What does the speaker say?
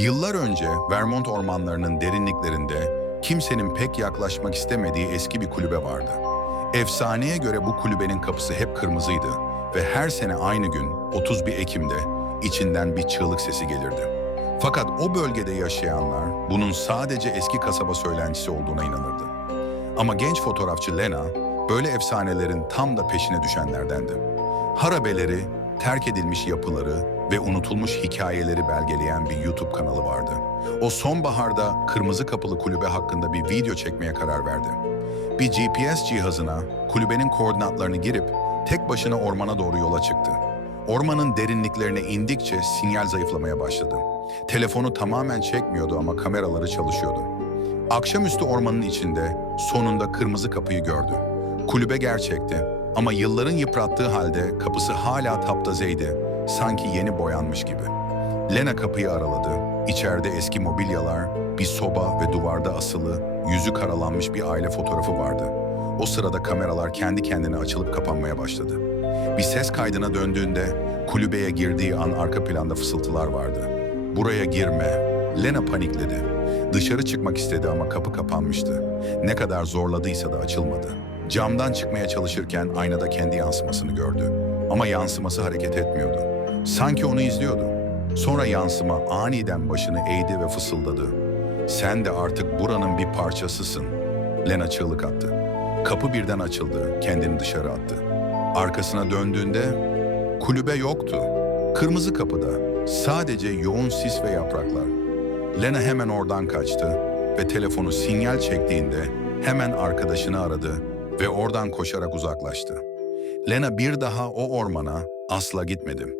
Yıllar önce Vermont ormanlarının derinliklerinde kimsenin pek yaklaşmak istemediği eski bir kulübe vardı. Efsaneye göre bu kulübenin kapısı hep kırmızıydı ve her sene aynı gün 31 Ekim'de içinden bir çığlık sesi gelirdi. Fakat o bölgede yaşayanlar bunun sadece eski kasaba söylentisi olduğuna inanırdı. Ama genç fotoğrafçı Lena böyle efsanelerin tam da peşine düşenlerdendi. Harabeleri, terk edilmiş yapıları ve unutulmuş hikayeleri belgeleyen bir YouTube kanalı vardı. O sonbaharda Kırmızı Kapılı Kulübe hakkında bir video çekmeye karar verdi. Bir GPS cihazına kulübenin koordinatlarını girip tek başına ormana doğru yola çıktı. Ormanın derinliklerine indikçe sinyal zayıflamaya başladı. Telefonu tamamen çekmiyordu ama kameraları çalışıyordu. Akşamüstü ormanın içinde sonunda kırmızı kapıyı gördü. Kulübe gerçekti ama yılların yıprattığı halde kapısı hala taptazeydi, sanki yeni boyanmış gibi. Lena kapıyı araladı. İçeride eski mobilyalar, bir soba ve duvarda asılı, yüzü karalanmış bir aile fotoğrafı vardı. O sırada kameralar kendi kendine açılıp kapanmaya başladı. Bir ses kaydına döndüğünde kulübeye girdiği an arka planda fısıltılar vardı. Buraya girme. Lena panikledi. Dışarı çıkmak istedi ama kapı kapanmıştı. Ne kadar zorladıysa da açılmadı. Camdan çıkmaya çalışırken aynada kendi yansımasını gördü. Ama yansıması hareket etmiyordu. Sanki onu izliyordu. Sonra yansıma aniden başını eğdi ve fısıldadı. Sen de artık buranın bir parçasısın. Lena çığlık attı. Kapı birden açıldı, kendini dışarı attı. Arkasına döndüğünde kulübe yoktu. Kırmızı kapıda sadece yoğun sis ve yapraklar. Lena hemen oradan kaçtı ve telefonu sinyal çektiğinde hemen arkadaşını aradı ve oradan koşarak uzaklaştı. Lena bir daha o ormana asla gitmedi.